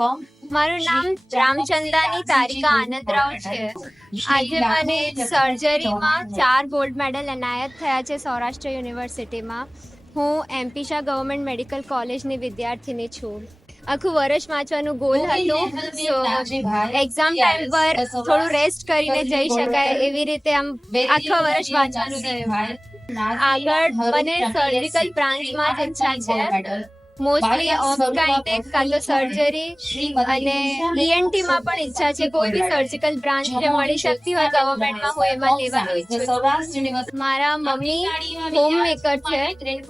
કોમ મારું નામ રામચંદાની તારિકા આનંદરાવ છે. આજે મને સર્જરીમાં ચાર ગોલ્ડ મેડલ એનાયત થયા છે સૌરાષ્ટ્ર યુનિવર્સિટીમાં. હું એમપી શાહ ગવર્મેન્ટ મેડિકલ કોલેજની વિદ્યાર્થીની છું. આખું વર્ષ વાંચવાનું ગોલ હતું. એક્ઝામ ટાઈમ પર થોડું રેસ્ટ કરીને જઈ શકાય એવી રીતે આમ આખા વર્ષ વાંચવાનું આગળ મને સર્જિકલ બ્રાન્ચમાં જ ઈચ્છા છે. મોસ્ટલી ઓફગાઇનેક કાં તો સર્જરી અને ઈએનટી માં પણ ઈચ્છા છે કોઈ બી સર્જિકલ બ્રાન્ચ જે મળી શકતી હોય ગવર્મેન્ટમાં હોય એમાં લેવાની ઈચ્છું મારા મમ્મી હોમ મેકર છે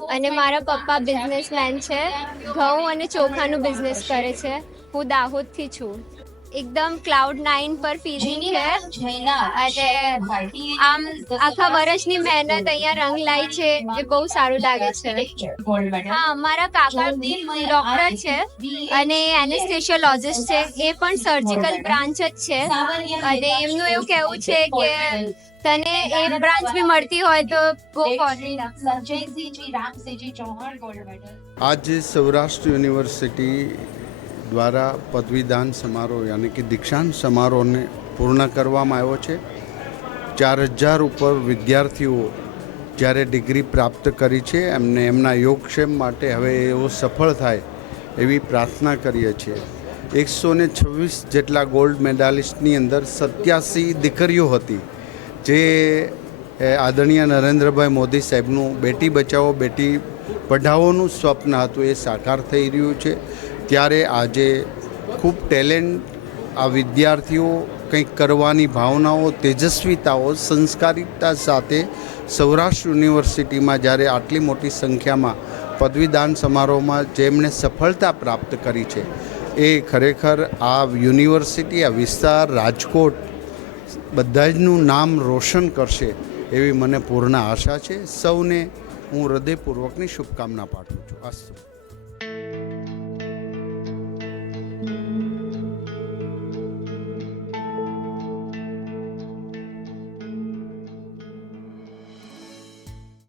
અને મારા પપ્પા બિઝનેસમેન છે. ઘઉં અને ચોખાનું બિઝનેસ કરે છે. હું દાહોદથી છું. એકદમ ક્લાઉડ નાઇન પર ફિલિંગ છે. અને આમ આખા વર્ષની મહેનત અહીંયા રંગ લાઈ છે એ બહુ સારું લાગે છે. હા મારા કાકા ડોક્ટર છે અને એનેસ્થેશિયોલોજિસ્ટ છે. એ પણ સર્જિકલ બ્રાન્ચ જ છે. અને એમનું એવું કહેવું છે કે તને એ બ્રાન્ચ બી મળતી હોય તો ગો ફોર આજ સૌરાષ્ટ્ર યુનિવર્સિટી દ્વારા પદવીદાન સમારોહ યાની કે દીક્ષાંત સમારોહને પૂર્ણ કરવામાં આવ્યો છે. ચાર હજાર ઉપર વિદ્યાર્થીઓ જ્યારે ડિગ્રી પ્રાપ્ત કરી છે, એમને એમના યોગક્ષેમ માટે હવે એવો સફળ થાય એવી પ્રાર્થના કરીએ છીએ. એકસો ને છવ્વીસ જેટલા ગોલ્ડ મેડાલિસ્ટની અંદર સત્યાસી દીકરીઓ હતી, જે આદરણીય નરેન્દ્રભાઈ મોદી સાહેબનું બેટી બચાવો, બેટી પઢાઓનું સ્વપ્ન હતું, એ સાકાર થઈ રહ્યું છે. ત્યારે આજે ખૂબ ટેલેન્ટ આ વિદ્યાર્થીઓ કંઈક કરવાની ભાવનાઓ, તેજસ્વીતાઓ સંસ્કારિકતા સાથે સૌરાષ્ટ્ર યુનિવર્સિટીમાં જ્યારે આટલી મોટી સંખ્યામાં પદવીદાન સમારોહમાં જેમણે સફળતા પ્રાપ્ત કરી છે, એ ખરેખર આ યુનિવર્સિટી, આ વિસ્તાર, રાજકોટ બધા જનું નામ રોશન કરશે એવી મને પૂર્ણ આશા છે. સૌને હું હૃદયપૂર્વકની શુભકામના પાઠવું છું. અસ્તુ